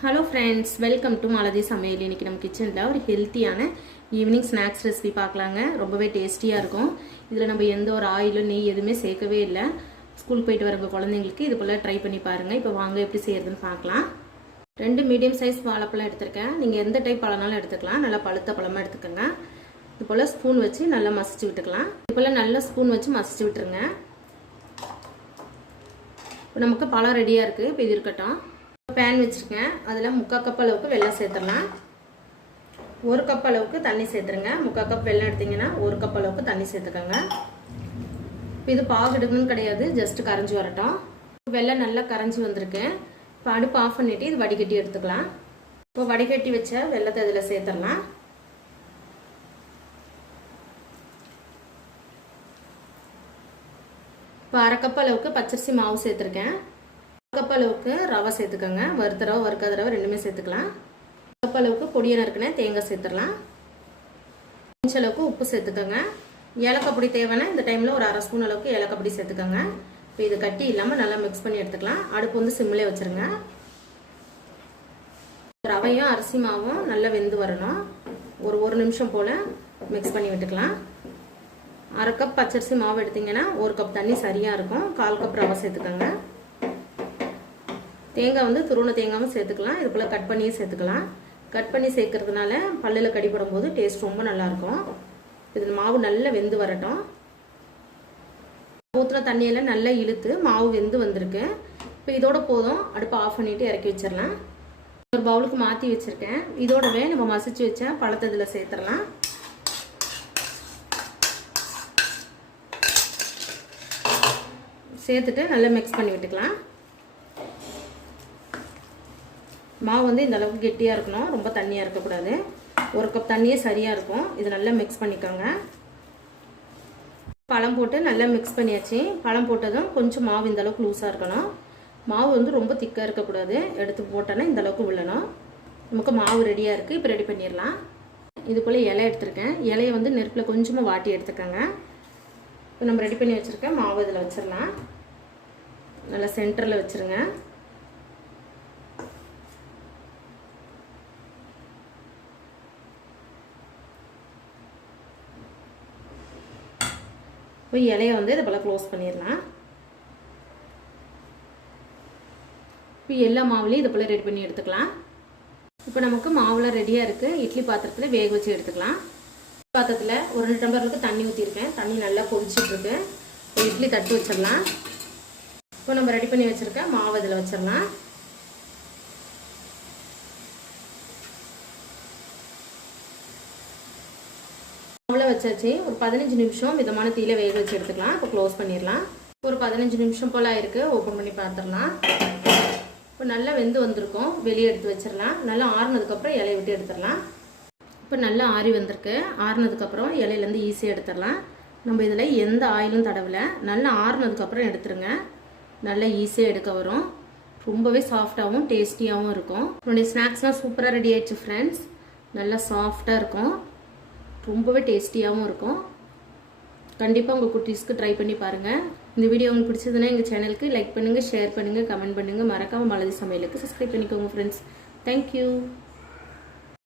Hello friends, welcome to malathi samayal. இன்னைக்கு நம்ம கிச்சன்ல ஒரு ஹெல்தியான ஈவினிங் ஸ்நாக்ஸ் ரெசிபி பார்க்கலாங்க. ரொம்பவே டேஸ்டியா இருக்கும். இதுல நம்ம எந்த ஒரு ஆயில் நெய் எதுவுமே சேர்க்கவே இல்ல. ஸ்கூல் போயிட்டு வரங்க குழந்தைகளுக்கு இது போல ட்ரை பண்ணி பாருங்க. இப்போ வாங்க எப்படி செய்யறதுன்னு பார்க்கலாம். ரெண்டு மீடியம் சைஸ் வாழைப்பழம் எடுத்துர்க்கேன். நீங்க எந்த டைப் பழனாலும் எடுத்துக்கலாம். நல்லா பழுத்த பழமா எடுத்துக்கங்க. இது போல ஸ்பூன் வச்சு நல்லா மசிச்சு விட்டுக்கலாம். இது போல நல்ல ஸ்பூன் வச்சு மசிச்சு விட்டுருங்க. இப்போ நமக்கு பழம் ரெடியா இருக்கு. இப்போ இது இருக்கட்டும். பேன் வச்சிருக்கேன். அதில் 3/4 கப் அளவுக்கு வெல்லம் சேர்த்துடலாம். 1 கப் அளவுக்கு தண்ணி சேர்த்துருங்க. 3/4 கப் வெல்லம் எடுத்தீங்கன்னா 1 கப் அளவுக்கு தண்ணி சேர்த்துக்கோங்க. இப்போ இது பாகு எடுக்கணும்னு கிடையாது, ஜஸ்ட் கரைஞ்சி வரட்டும். வெல்லம் நல்லா கரைஞ்சி வந்திருக்கு. இப்போ அடுப்பு ஆஃப் பண்ணிட்டு இது வடிகட்டி எடுத்துக்கலாம். இப்போ வடிகட்டி வச்ச வெல்லத்தை இதில் சேர்த்துடலாம். இப்போ 1/2 கப் அளவுக்கு பச்சரிசி மாவு சேர்த்துருக்கேன். கப் அளவுக்கு ரவை சேர்த்துக்கோங்க. வறுத்த ரவை வறுக்காத ரவை ரெண்டுமே சேர்த்துக்கலாம். கப் அளவுக்கு பொடியை நறுக்கின தேங்காய் சேர்த்துடலாம். கொஞ்சம் அளவுக்கு உப்பு சேர்த்துக்கோங்க. ஏலக்காய் பொடி தேவைன்னா இந்த டைமில் ஒரு 1/2 ஸ்பூன் அளவுக்கு ஏலக்காய் பொடி சேர்த்துக்கோங்க. இப்போ இது கட்டி இல்லாமல் நல்லா மிக்ஸ் பண்ணி எடுத்துக்கலாம். அடுப்பு வந்து சிம்மிலே வச்சுருங்க. ரவையும் அரிசி மாவும் நல்லா வெந்து வரணும். ஒரு நிமிஷம் போல் மிக்ஸ் பண்ணி விட்டுக்கலாம். 1/2 கப் பச்சரிசி மாவு எடுத்திங்கன்னா 1 கப் தண்ணி சரியாக இருக்கும். 1/4 கப் ரவை சேர்த்துக்கோங்க. தேங்காய் வந்து துருவன தேங்காயும் சேர்த்துக்கலாம். இது போல் கட் பண்ணியே சேர்த்துக்கலாம். கட் பண்ணி சேர்க்கறதுனால பல்லில் கடிப்படும் போது டேஸ்ட் ரொம்ப நல்லாயிருக்கும். இது மாவு நல்லா வெந்து வரட்டும். ஊற்றுன தண்ணியெல்லாம் நல்லா இழுத்து மாவு வெந்து வந்திருக்கு. இப்போ இதோட போதும். அடுப்பை ஆஃப் பண்ணிவிட்டு இறக்கி வச்சிடலாம். ஒரு பவுலுக்கு மாற்றி வச்சுருக்கேன். இதோடவே நம்ம மசிச்சு வச்ச பழத்தை இதில் சேர்த்துடலாம். சேர்த்துட்டு நல்லா மிக்ஸ் பண்ணி விட்டுக்கலாம். மாவு வந்து இந்த அளவுக்கு கெட்டியாக இருக்கணும், ரொம்ப தண்ணியாக இருக்கக்கூடாது. 1 கப் தண்ணியே சரியாக இருக்கும். இது நல்லா மிக்ஸ் பண்ணிக்கோங்க. பழம் போட்டு நல்லா மிக்ஸ் பண்ணியாச்சு. பழம் போட்டதும் கொஞ்சம் மாவு இந்த அளவுக்கு லூஸாக இருக்கணும். மாவு வந்து ரொம்ப திக்காக இருக்கக்கூடாது. எடுத்து போட்டோன்னா இந்த அளவுக்கு விழணும். நமக்கு மாவு ரெடியாக இருக்குது. இப்போ ரெடி பண்ணிடலாம். இது போல் இலை எடுத்துருக்கேன். இலையை வந்து நெருப்பில் கொஞ்சமாக வாட்டி எடுத்துக்கோங்க. இப்போ நம்ம ரெடி பண்ணி வச்சுருக்கேன் மாவு இதில் வச்சிடலாம். நல்லா சென்டரில் வச்சுருங்க. இப்போ இலையை வந்து இதை போல் க்ளோஸ் பண்ணிடலாம். இப்போ எல்லா மாவுலையும் இதை போல் ரெடி பண்ணி எடுத்துக்கலாம். இப்போ நமக்கு மாவுலாம் ரெடியாக இருக்குது. இட்லி பாத்திரத்தில் வேக வச்சு எடுத்துக்கலாம். பாத்திரத்தில் ஒரு 2 டம்ளருக்கு தண்ணி ஊற்றிருக்கேன். தண்ணி நல்லா கொதிச்சிட்ருக்கு. இப்போ இட்லி தட்டு வச்சிடலாம். இப்போ நம்ம ரெடி பண்ணி வச்சுருக்க மாவு இதில் வச்சிடலாம். மாவுல வச்சாச்சு. ஒரு 15 நிமிஷம் மிதமான தீயில வேக வச்சு எடுத்துக்கலாம். இப்போ க்ளோஸ் பண்ணிடலாம். ஒரு 15 நிமிஷம் போல் ஆயிருக்கு. ஓப்பன் பண்ணி பார்த்துடலாம். இப்போ நல்லா வெந்து வந்திருக்கும். வெளியே எடுத்து வச்சிடலாம். நல்லா ஆறுனதுக்கப்புறம் இலையை விட்டு எடுத்துடலாம். இப்போ நல்லா ஆறி வந்திருக்கு. ஆறுனதுக்கப்புறம் இலையிலேருந்து ஈஸியாக எடுத்துடலாம். நம்ம இதில் எந்த ஆயிலும் தடவலை. நல்லா ஆறுனதுக்கப்புறம் எடுத்துருங்க. நல்லா ஈஸியாக எடுக்க வரும். ரொம்பவே சாஃப்டாகவும் டேஸ்டியாகவும் இருக்கும். என்னுடைய ஸ்நாக்ஸ்லாம் சூப்பராக ரெடி ஆயிடுச்சு ஃப்ரெண்ட்ஸ். நல்லா சாஃப்டாக இருக்கும். ரொம்பவே டேஸ்டியாகவும் இருக்கும். கண்டிப்பாக உங்கள் குட்டீஸ்க்கு ட்ரை பண்ணி பாருங்கள். இந்த வீடியோ உங்களுக்கு பிடிச்சதுன்னா எங்கள் சேனலுக்கு லைக் பண்ணுங்கள், ஷேர் பண்ணுங்கள், கமெண்ட் பண்ணுங்கள். மறக்காமல் malathi samayal சப்ஸ்கிரைப் பண்ணிக்கோங்க ஃப்ரெண்ட்ஸ். தேங்க்யூ.